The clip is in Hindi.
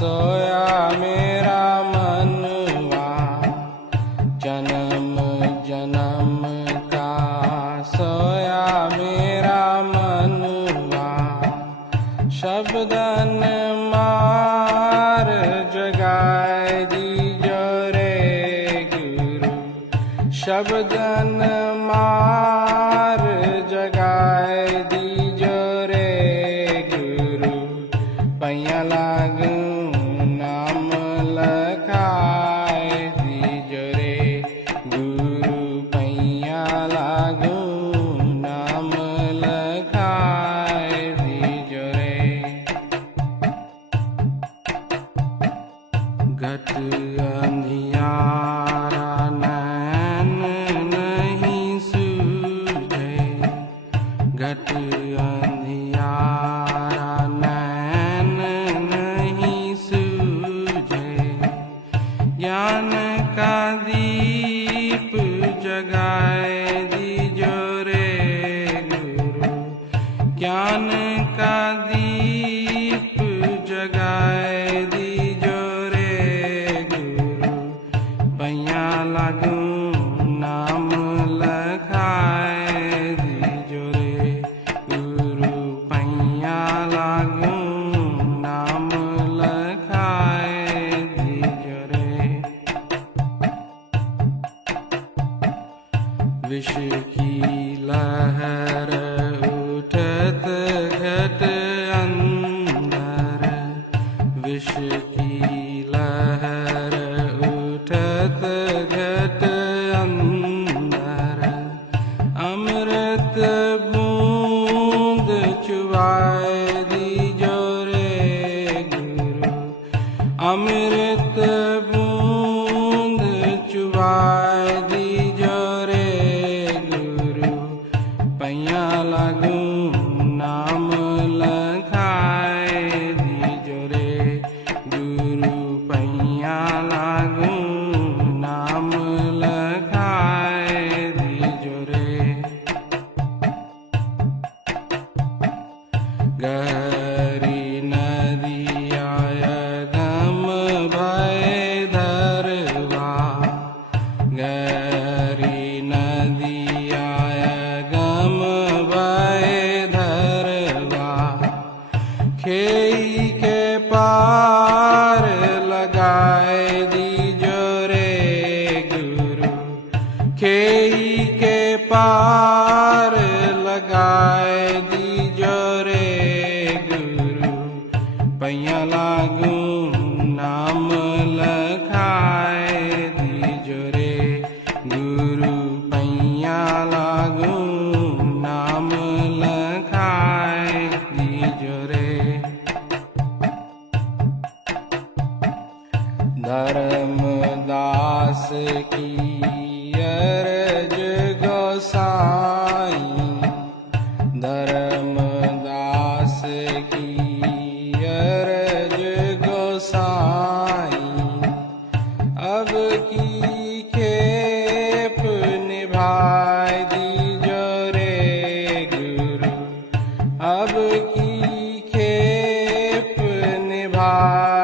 सोया मेरा मनवा जन्म जन्म का सोया मेरा मनवा शब्दन मार जगाए दीजो रे गुरु शब्दन मार जगाए दीजो रे गुरु पैया लागू नाम लखाए दीजो रे गुरु पैया लागू नाम लखाए दीजो रे घट अंधियारा नैन नहीं सूझे घट अंधियारा नैन नहीं सूझे ज्ञान का दीप जगाए दीजो रे गुरु ज्ञान का दीप जगाए दीजो रे गुरु पैया लागू नाम लखाए दीजो रे गुरु पैया लागू नाम लखाए दीजो रे विष की लहर उठत घट अंदर विष की लहर उठत घट अंदर अमृत बूंद चुवाए दीजो रे गुरु अमृत बूंद चुवाए दीजो रे गुरु पैया लागू नाम लखाए दीजो रे गुरु पैया लागू नाम लखाए दीजो रे गहरी नदियाय गम भय धरवा गहरी नदियाय गम भय धरवा खेई के पार लगाए दीजो रे गुरु खेई के पार लगाए दीजो रे गुरु पैया लागू नाम लखाए दीजो रे गुरु पैया लागू नाम लखाए दीजो रे धर्मदास की अरज गोसाई धर्मदास की अरज गोसाई अब की खेप निभाए दीजो रे गुरु अब की खेप निभाए